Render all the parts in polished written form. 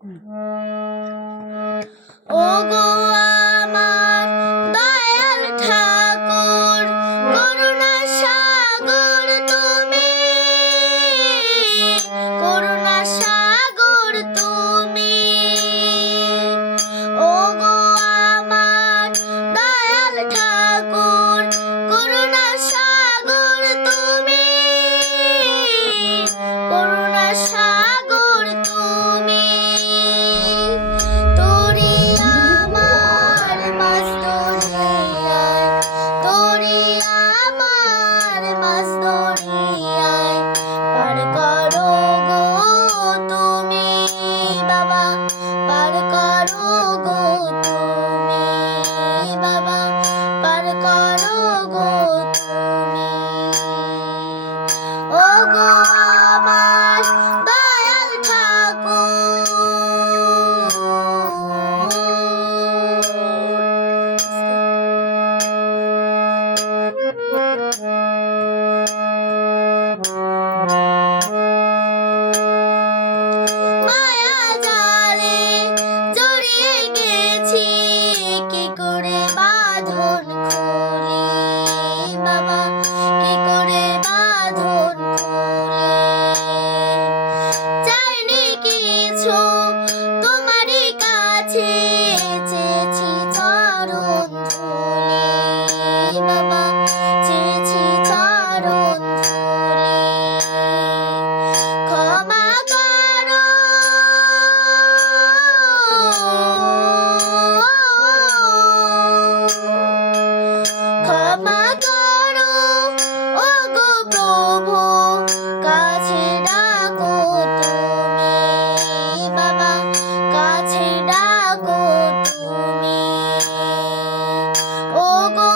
ওগো আমার দয়াল ঠাকুর, করুণা সাগর তুমি, করুণা সাগর তুমি। ওগো আমার দয়াল ঠাকুর, করুণা সাগর তুমি, করুণা সাগর তুমি। তোরি আমার মাছ ধরিয়ায়, তোরি আমার মাছ ধরিয়ায়, পার করো গো তুমি বাবা, পার করো গো তুমি বাবা, পার করো গো তুমি। ওগো আমার দয়াল ঠাকুর। মায়া জালে জড়িয়ে গেছি, কি করে বাঁধন খুলি বাবা, কি করে বাঁধন খুলি। চাইনি কিছু তোমারই কাছে, চেয়েছি চরণ ধুলি বাবা, চেয়েছি চরণ ধুলি। ক্ষমা করো ক্ষমা করো ওগো প্রভু, কাছে ডাকো তুমি বাবা, কাছে ডাকো তুমি। ওগো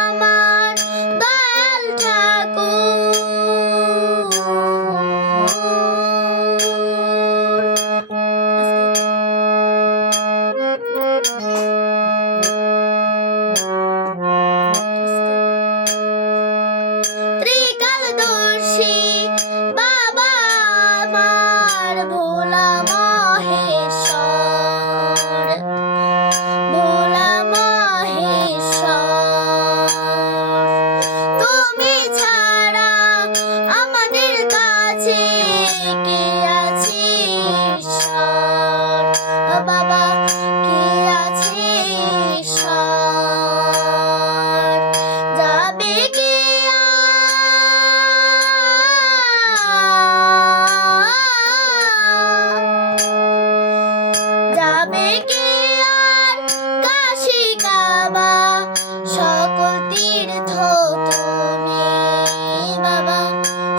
আমার দয়াল ঠাকুর। ত্রিকালদর্শী বাবা আমার ভোলা মহেশ্বর, ভোলা মহেশ্বর। তুমি ছাড়া আমাদের কাছে কে আছে ঈশ্বর বাবা, কে আছে ঈশ্বর। যাবে কে যাবে কে আর কাশী কাবা, সকল তীর্থ তুমি বাবা,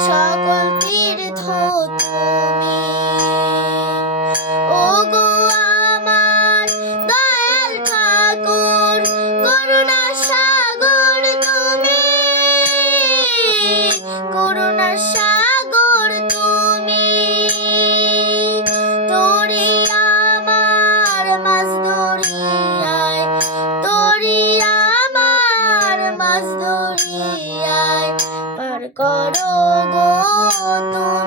সকল তীর্থ তুমি। ওগো আমার দয়াল ঠাকুর, করুণা সাগর তুমি, করুণা সাগর তুমি। তোরি আমার মাছ ধরিয়ায়, তোরি আমার মাছ ধরিয়ায়, পার করো গো তুমি।